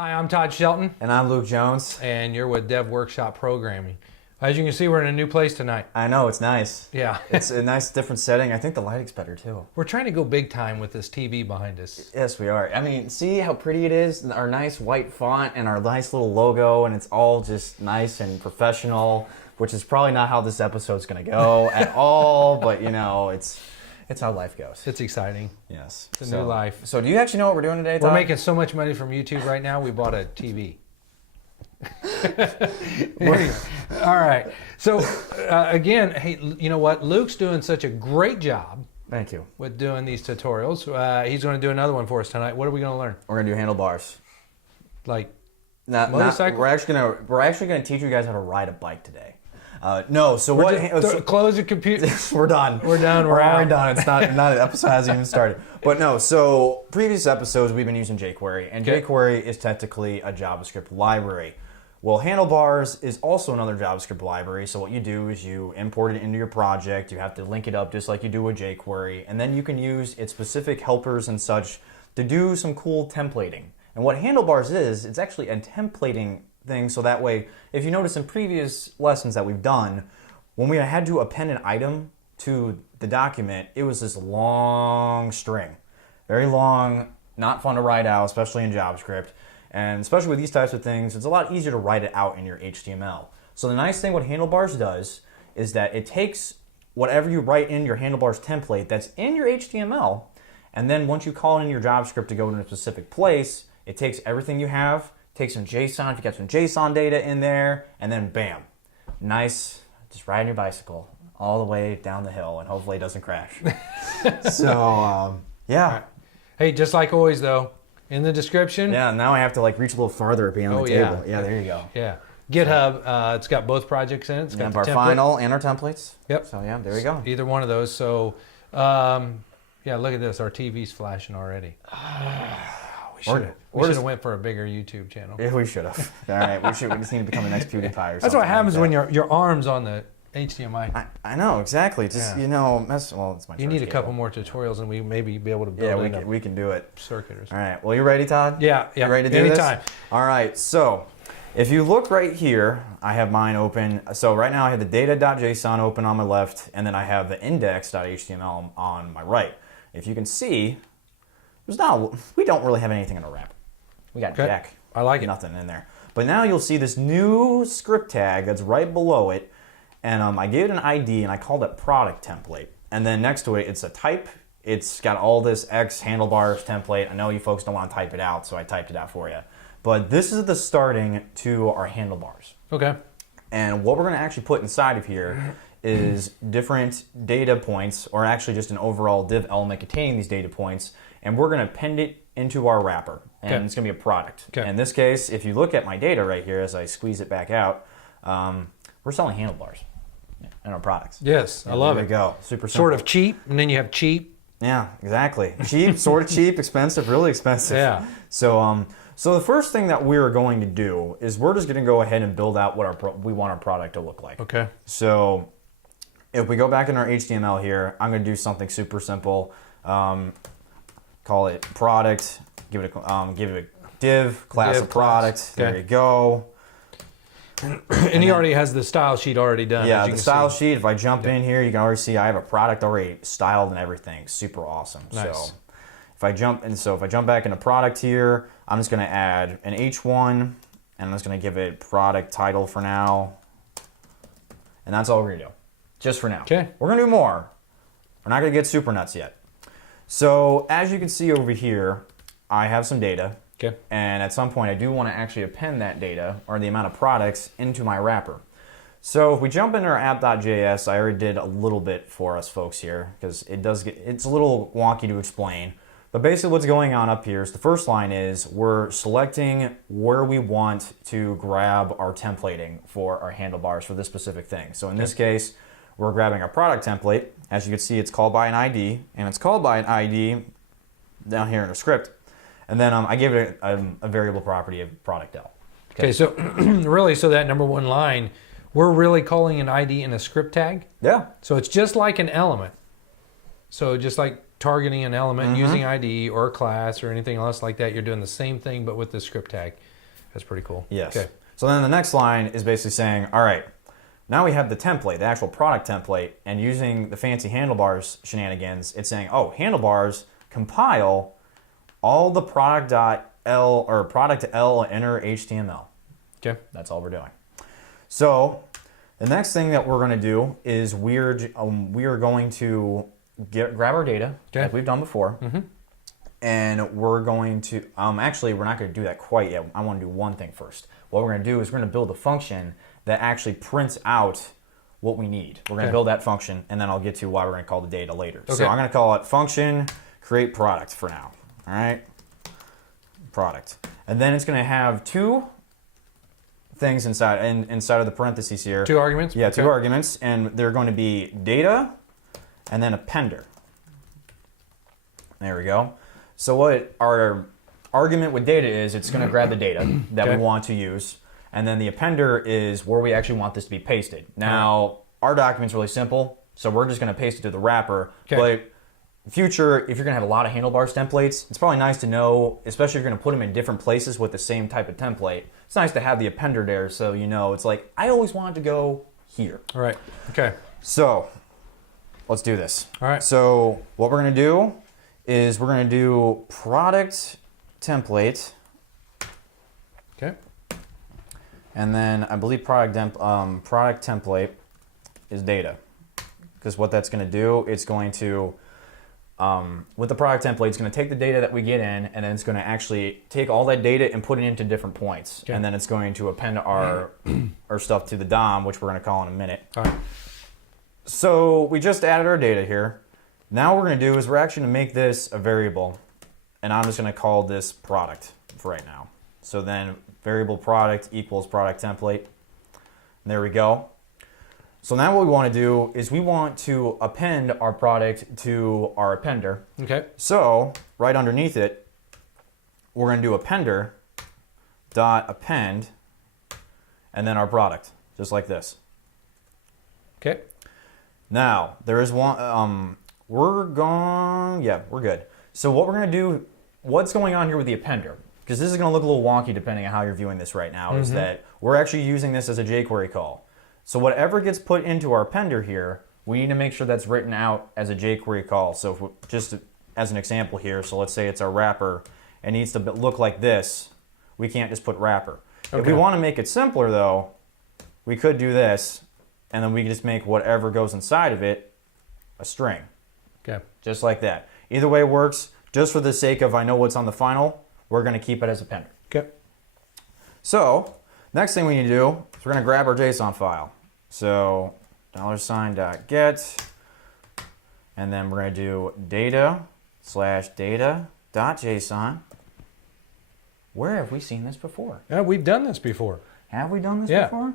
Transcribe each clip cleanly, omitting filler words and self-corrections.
Hi, I'm Todd Shelton. And I'm Luke Jones. And you're with Dev Workshop Programming. As you can see, we're in a new place tonight. I know, it's nice. Yeah. It's a nice different setting. I think the lighting's better too. We're trying to go big time with this TV behind us. Yes, we are. I mean, see how pretty it is? Our nice white font and our nice little logo, and it's all just nice and professional, which is probably not how this episode's going to go at all, but you know, it's how life goes. It's exciting. Yes. It's a new life. So do you actually know what we're doing today, Todd? We're making so much money from YouTube right now, we bought a TV. All right. So, again, hey, you know what? Luke's doing such a great job. Thank you. With doing these tutorials. He's going to do another one for us tonight. What are we going to learn? We're going to do handlebars. Like motorcycle? We're actually gonna teach you guys how to ride a bike today. Close the computer. We're done. We're done. We're already done. It's not the episode hasn't even started. But no, so previous episodes we've been using jQuery, and jQuery is technically a JavaScript library. Well, Handlebars is also another JavaScript library. So what you do is you import it into your project. You have to link it up just like you do with jQuery, and then you can use its specific helpers and such to do some cool templating. And what Handlebars is, it's actually a templating thing, so that way, if you notice in previous lessons that we've done, when we had to append an item to the document, it was this long string. Very long, not fun to write out, especially in JavaScript. And especially with these types of things, it's a lot easier to write it out in your HTML. So the nice thing what Handlebars does is that it takes whatever you write in your Handlebars template that's in your HTML, and then once you call in your JavaScript to go to a specific place, it takes everything you have, takes some JSON, if you got some JSON data in there, and then bam. Nice, just riding your bicycle all the way down the hill, and hopefully it doesn't crash. So, yeah. Right. Hey, just like always though, in the description. Yeah, now I have to like reach a little farther behind the table. Yeah, there you go. Yeah. GitHub, it's got both projects in it. It's got our final and our templates. Yep. So yeah, there you go. Either one of those. So, yeah, look at this. Our TV's flashing already. We should have went for a bigger YouTube channel. Yeah, we should have. All right, we just need to become the next PewDiePie or something. That's what happens when your arm's on the HDMI. I know, exactly. Just, it's my You need a couple more tutorials and we maybe be able to build we can do it. Circuit or something. All right, well, you ready, Todd? Yeah. You ready to do Anytime. This? All right, so if you look right here, I have mine open. So right now I have the data.json open on my left, and then I have the index.html on my right. If you can see, we don't really have anything in a wrapper. We got Jack. I like it. Nothing in there. But now you'll see this new script tag that's right below it, and I gave it an ID, and I called it product template. And then next to it, it's a type. It's got all this X handlebars template. I know you folks don't want to type it out, so I typed it out for you. But this is the starting to our handlebars. Okay. And what we're going to actually put inside of here is different data points, or actually just an overall div element containing these data points, and we're going to append it into our wrapper, and it's going to be a product. In this case, if you look at my data right here as I squeeze it back out, we're selling handlebars in our products. Yes, I love it. There we go. Super simple. Sort of cheap, and then you have cheap. Yeah, exactly. Cheap, sort of cheap, expensive, really expensive. Yeah. So the first thing that we're going to do is we're just going to go ahead and build out what we want our product to look like. Okay. So if we go back in our HTML here, I'm going to do something super simple. Call it product. Give it a div, class of product. There you go. And he already has the style sheet already done. Yeah, the style sheet. If I jump in here, you can already see I have a product already styled and everything. Super awesome. Nice. So if I jump back into product here, I'm just going to add an H1, and I'm just going to give it product title for now. And that's all we're going to do. Just for now. Okay. We're going to do more. We're not going to get super nuts yet. So as you can see over here, I have some data. Okay. And at some point, I do want to actually append that data, or the amount of products, into my wrapper. So if we jump into our app.js, I already did a little bit for us folks here, because it's a little wonky to explain. But basically what's going on up here is the first line is we're selecting where we want to grab our templating for our handlebars for this specific thing. So in this case, we're grabbing our product template. As you can see, it's called by an ID, and it's called by an ID down here in the script. And then I gave it a variable property of product L. Okay, so really, so that number one line, we're really calling an ID in a script tag? Yeah. So it's just like an element. So just like targeting an element using ID or a class or anything else like that. You're doing the same thing, but with the script tag. That's pretty cool. Yes. Okay. So then the next line is basically saying, all right, now we have the template, the actual product template, and using the fancy handlebars shenanigans, it's saying, oh, handlebars compile all the product.l or product.l inner HTML. Okay. That's all we're doing. So the next thing that we're going to do is we are going to grab our data like we've done before, and we're going to actually we're not going to do that quite yet. I want to do one thing first. What we're going to do is we're going to build a function that actually prints out what we need. We're going to build that function, and then I'll get to why we're going to call the data later. So I'm going to call it function create product for now. All right, product, and then it's going to have two things inside of the parentheses here. Two arguments? Yeah, two arguments, and they're going to be data and then appender. There we go. So what our argument with data is, it's going to grab the data that we want to use, and then the appender is where we actually want this to be pasted. Now, our document's really simple, so we're just going to paste it to the wrapper, but future, if you're going to have a lot of handlebars templates, it's probably nice to know, especially if you're going to put them in different places with the same type of template, it's nice to have the appender there so you know it's like, I always wanted to go here. All right. Okay. So let's do this. All right. So what we're going to do is we're going to do product template. Okay. And then I believe product template is data. Because what that's going to do, it's going to with the product template, it's going to take the data that we get in, and then it's going to actually take all that data and put it into different points. And then it's going to append our stuff to the DOM, which we're going to call in a minute. All right. So we just added our data here. Now what we're going to do is we're actually going to make this a variable, and I'm just going to call this product for right now. So then variable product equals product template. And there we go. So now what we want to do is we want to append our product to our appender. Okay. So right underneath it, we're going to do appender dot append, and then our product, just like this. Okay. Now there is one. We're good. So what we're going to do, what's going on here with the appender? Because this is going to look a little wonky depending on how you're viewing this right now. Is that we're actually using this as a jQuery call. So whatever gets put into our appender here, we need to make sure that's written out as a jQuery call. So if we, just as an example here, so let's say it's our wrapper, it needs to look like this. We can't just put wrapper. Okay. If we want to make it simpler though, we could do this, and then we can just make whatever goes inside of it a string. Okay. Just like that. Either way works. Just for the sake of I know what's on the final, we're going to keep it as appender. Okay. So next thing we need to do is we're going to grab our JSON file. So $.get, and then we're going to do data/data.json. Where have we seen this before? Yeah, we've done this before. Have we done this before?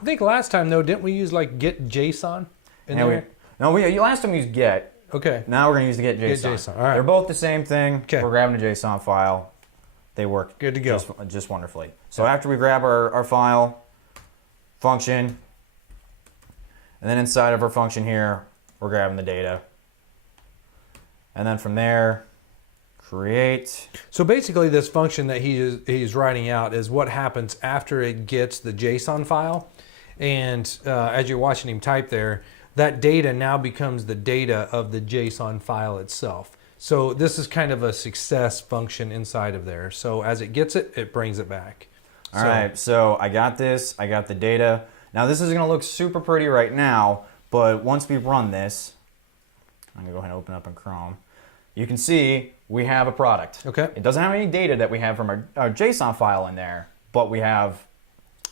I think last time though, didn't we use like get JSON in there? Last time we used get. Okay. Now we're going to use the get JSON. Get JSON. All right. They're both the same thing. Okay. We're grabbing a JSON file. They work good to go. Just wonderfully. So after we grab our file, function, and then inside of our function here, we're grabbing the data. And then from there, create. So basically this function that he's writing out is what happens after it gets the JSON file. And as you're watching him type there, that data now becomes the data of the JSON file itself. So this is kind of a success function inside of there. So as it gets it, it brings it back. All right, so I got this, I got the data. Now this is gonna look super pretty right now, but once we run this, I'm gonna go ahead and open up in Chrome. You can see we have a product. Okay. It doesn't have any data that we have from our JSON file in there, but we got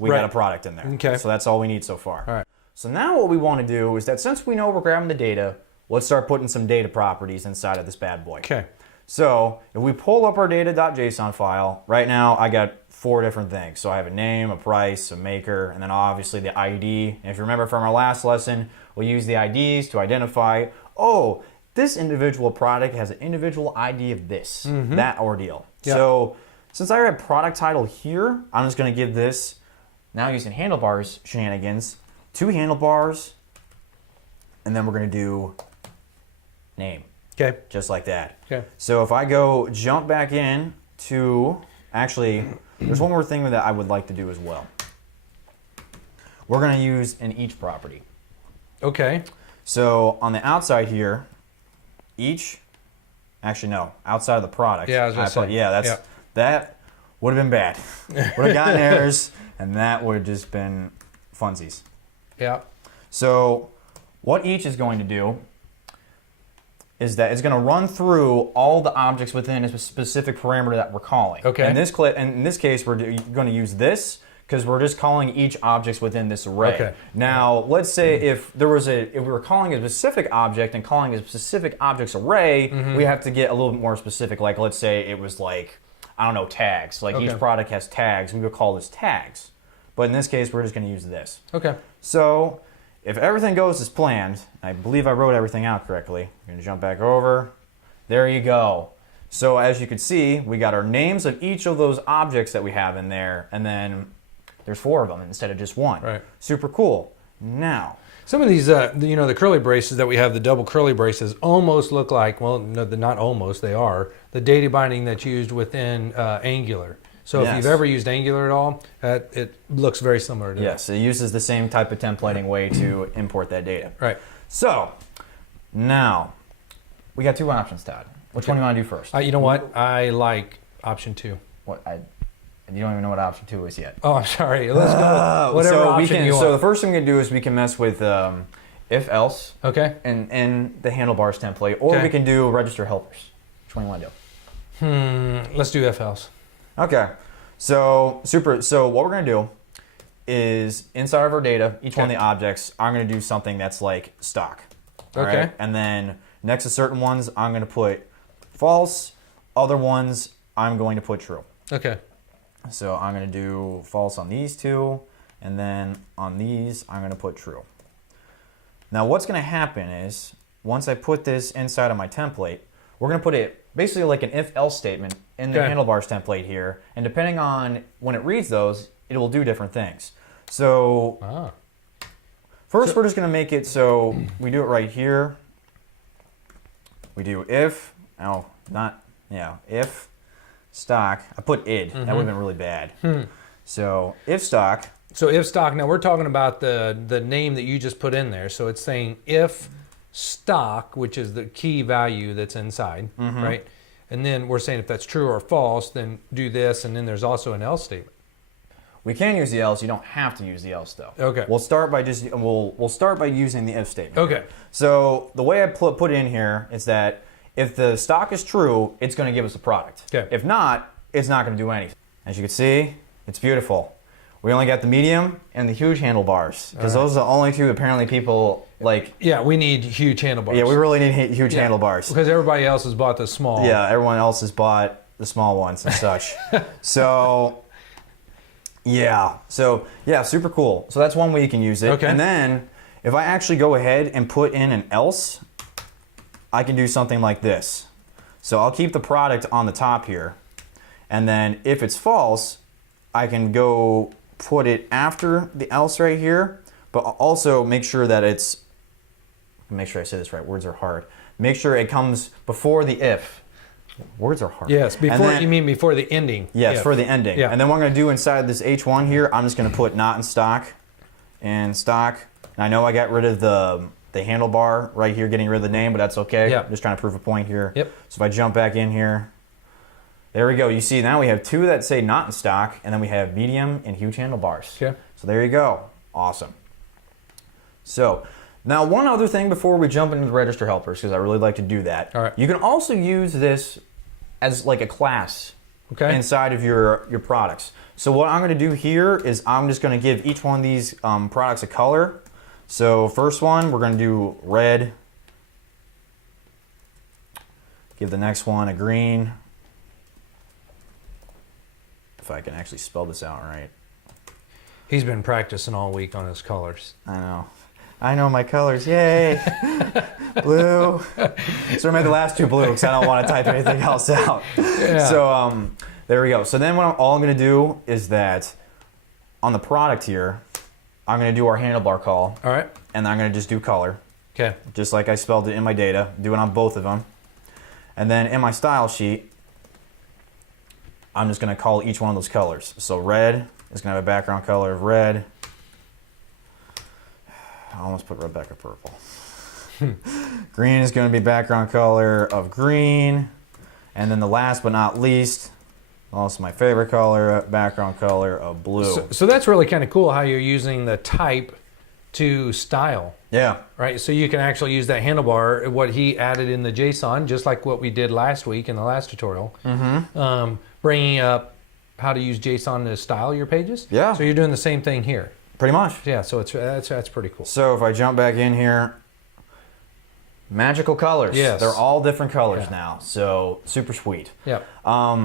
a product in there. Okay. So that's all we need so far. All right. So now what we wanna do is that since we know we're grabbing the data, let's start putting some data properties inside of this bad boy. Okay. So if we pull up our data.json file, right now I got 4 different things. So I have a name, a price, a maker, and then obviously the ID. And if you remember from our last lesson, we'll use the IDs to identify, oh, this individual product has an individual ID of this, that ordeal. Yep. So since I have product title here, I'm just gonna give this, now using handlebars shenanigans, 2 handlebars, and then we're gonna do name. Okay. Just like that. Okay. So if I go jump back in to, actually, there's one more thing that I would like to do as well. We're going to use an each property. Okay. So on the outside here, each, actually no, outside of the product. Yeah, I was going to say. Yeah, that would have been bad. Would have gotten errors, and that would have just been funsies. Yeah. So what each is going to do is that it's going to run through all the objects within a specific parameter that we're calling. Okay. In this case, we're going to use this because we're just calling each objects within this array. Okay. Now, let's say if we were calling a specific object and calling a specific objects array, we have to get a little bit more specific. Like, let's say it was like, I don't know, tags. Like each product has tags. We would call this tags. But in this case, we're just going to use this. Okay. So if everything goes as planned, I believe I wrote everything out correctly. I'm going to jump back over. There you go. So as you can see, we got our names of each of those objects that we have in there, and then there's 4 of them instead of just 1. Right. Super cool. Now, some of these, the curly braces that we have, the double curly braces, almost look like, well, no, not almost, they are, the data binding that's used within Angular. So if you've ever used Angular at all, it looks very similar to yes, it uses the same type of templating way to import that data. Right. So, now, we got 2 options, Todd. Which one do you want to do first? You know what? I like option 2. What? You don't even know what option 2 is yet. Oh, I'm sorry. Let's go. Whatever option you want. So the first thing we can do is we can mess with if else. Okay. And the handlebars template, or we can do register helpers. Which one do you want to do? Let's do if else. Okay. So what we're gonna do is inside of our data, each one of the objects, I'm gonna do something that's like stock. All right? And then next to certain ones, I'm gonna put false. Other ones, I'm going to put true. Okay. So I'm going to do false on these 2, and then on these, I'm going to put true. Now what's going to happen is, once I put this inside of my template, we're going to put it basically like an if-else statement in the handlebars template here, and depending on when it reads those, it will do different things. So first we're just going to make it so we do it right here. We do if, if stock, I put id. That would have been really bad. So if stock. So if stock, now we're talking about the name that you just put in there. So it's saying if stock, which is the key value that's inside, right? And then we're saying if that's true or false, then do this, and then there's also an else statement. We can use the else. You don't have to use the else though. Okay. We'll start by we'll start by using the if statement. Okay. So the way I put it in here is that if the stock is true, it's going to give us a product. Okay. If not, it's not going to do anything. As you can see, it's beautiful. We only got the medium and the huge handlebars because those are the only 2 apparently people like. Yeah, we need huge handlebars. Yeah, we really need huge handlebars. Because everybody else has bought the small. Yeah, everyone else has bought the small ones and such. So, yeah. Super cool. So that's one way you can use it. Okay. And then if I actually go ahead and put in an else, I can do something like this. So I'll keep the product on the top here. And then if it's false, I can go put it after the else right here, but also make sure that make sure I say this right, words are hard. Make sure it comes before the if. Words are hard. Yes, you mean before the ending. Yes, for the ending. Yeah. And then what I'm going to do inside this H1 here, I'm just going to put not in stock and stock. And I know I got rid of the handlebar right here, getting rid of the name, but that's okay. Yeah. I'm just trying to prove a point here. Yep. So if I jump back in here, there we go. You see now we have 2 that say not in stock, and then we have medium and huge handlebars. Okay. So there you go. Awesome. So now one other thing before we jump into the register helpers, because I really like to do that. All right. You can also use this as like a class inside of your products. So what I'm going to do here is I'm just going to give each one of these products a color. So first one, we're going to do red. Give the next one a green. If I can actually spell this out right. He's been practicing all week on his colors. I know my colors. Yay! Blue. So I made the last 2 blue because I don't want to type anything else out. Yeah. So there we go. So then all I'm going to do is that on the product here, I'm going to do our handlebar call. All right. And I'm going to just do color. Okay. Just like I spelled it in my data. Do it on both of them. And then in my style sheet, I'm just going to call each one of those colors. So red is going to have a background color of red. I almost put Rebecca purple. Green is going to be background color of green. And then the last but not least, also my favorite color, background color of blue. So that's really kind of cool how you're using the type to style. Yeah. Right. So you can actually use that handlebar, what he added in the JSON, just like what we did last week in the last tutorial, bringing up how to use JSON to style your pages. Yeah. So you're doing the same thing here. Pretty much. Yeah. So that's pretty cool. So if I jump back in here, magical colors. Yes. They're all different colors now. So super sweet. Yep.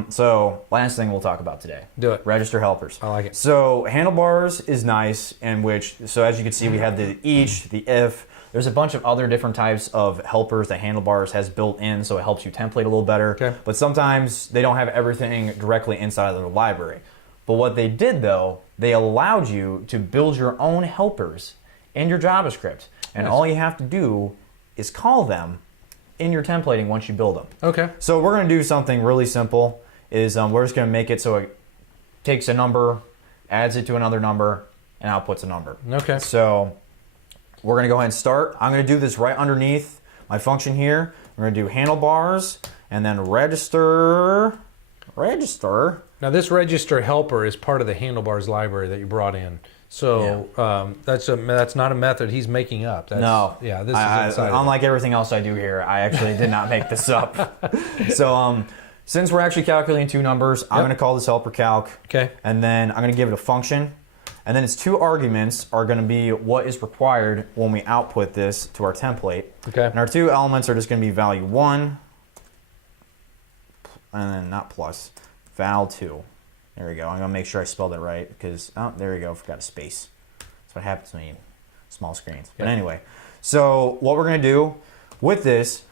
So last thing we'll talk about today. Do it. Register helpers. I like it. So handlebars is nice, in which, so as you can see, we have the each, the if. There's a bunch of other different types of helpers that handlebars has built in, so it helps you template a little better. Okay. But sometimes they don't have everything directly inside of the library. But what they did though, they allowed you to build your own helpers in your JavaScript. And all you have to do is call them in your templating once you build them. Okay. So we're going to do something really simple. Is we're just going to make it so it takes a number, adds it to another number, and outputs a number. Okay. So we're going to go ahead and start. I'm going to do this right underneath my function here. We're going to do handlebars and then register. Now this register helper is part of the handlebars library that you brought in. So that's not a method he's making up. No. Yeah, this is inside. Unlike everything else I do here, I actually did not make this up. So since we're actually calculating two numbers, I'm going to call this helper calc. Okay. And then I'm going to give it a function. And then its two arguments are going to be what is required when we output this to our template. Okay. And our two elements are just going to be value 1, and then not plus, val 2. There we go. I'm going to make sure I spelled it right because, oh, there we go. Forgot a space. That's what happens when you small screens. But anyway, so what we're going to do with this,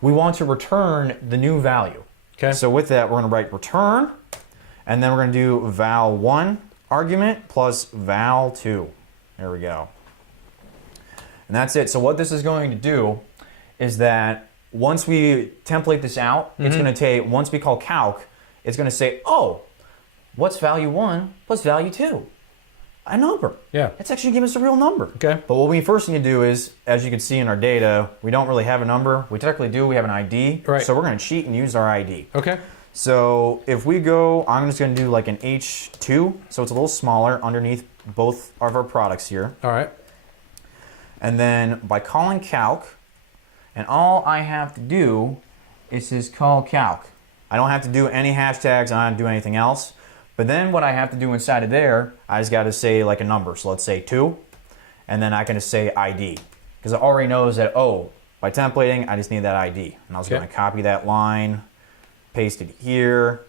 we want to return the new value. Okay. So with that, we're going to write return, and then we're going to do val1 argument plus val2. There we go. And that's it. So what this is going to do is that once we template this out, it's going to take, once we call calc, it's going to say, oh, what's value 1 plus value 2? A number. Yeah. It's actually giving us a real number. Okay. But what we first need to do is, as you can see in our data, we don't really have a number. We technically do. We have an ID. Right. So we're going to cheat and use our ID. Okay. So if we go, I'm just going to do like an H2, so it's a little smaller underneath both of our products here. All right. And then by calling calc, and all I have to do is just call calc. I don't have to do any hashtags, I don't have to do anything else. But then what I have to do inside of there, I just got to say like a number. So let's say 2, and then I can just say ID. Because it already knows that, oh, by templating, I just need that ID. And I was going to copy that line, paste it here.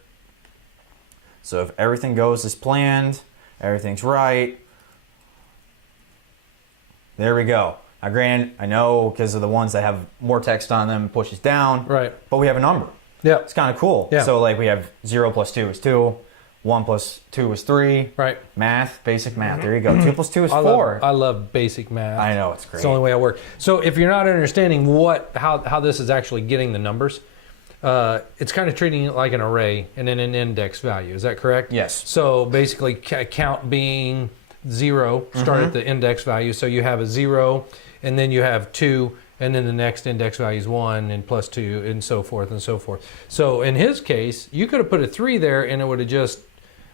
So if everything goes as planned, everything's right, there we go. Now granted, I know because of the ones that have more text on them, pushes down, Right. but we have a number. Yeah. It's kind of cool. Yeah. So like we have 0 plus 2 is 2, 1 plus 2 is 3. Right. Math, basic math. There you go. 2 plus 2 is 4. I love basic math. I know, it's great. It's the only way I work. So if you're not understanding how this is actually getting the numbers, it's kind of treating it like an array and then an index value. Is that correct? Yes. So basically, count being 0, start at the index value. So you have a 0, and then you have 2, and then the next index value is 1, and plus 2, and so forth and so forth. So in his case, you could have put a 3 there, and it would have just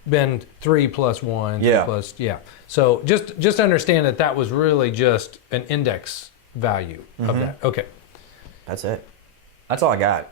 been 3 plus 1 Yeah. plus, yeah. So just understand that that was really just an index value of that. Okay. That's it. That's all I got.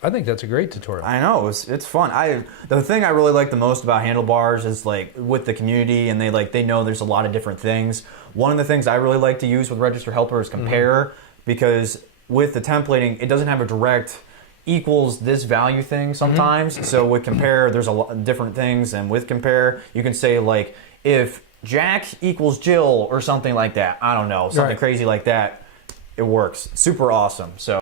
I think that's a great tutorial. I know, it's fun. The thing I really like the most about Handlebars is like with the community, and they know there's a lot of different things. One of the things I really like to use with Register Helper is compare, because with the templating, it doesn't have a direct equals this value thing sometimes. So with compare, there's a lot of different things, and with compare, you can say like if Jack equals Jill or something like that. I don't know, something crazy like that. It works. Super awesome. So.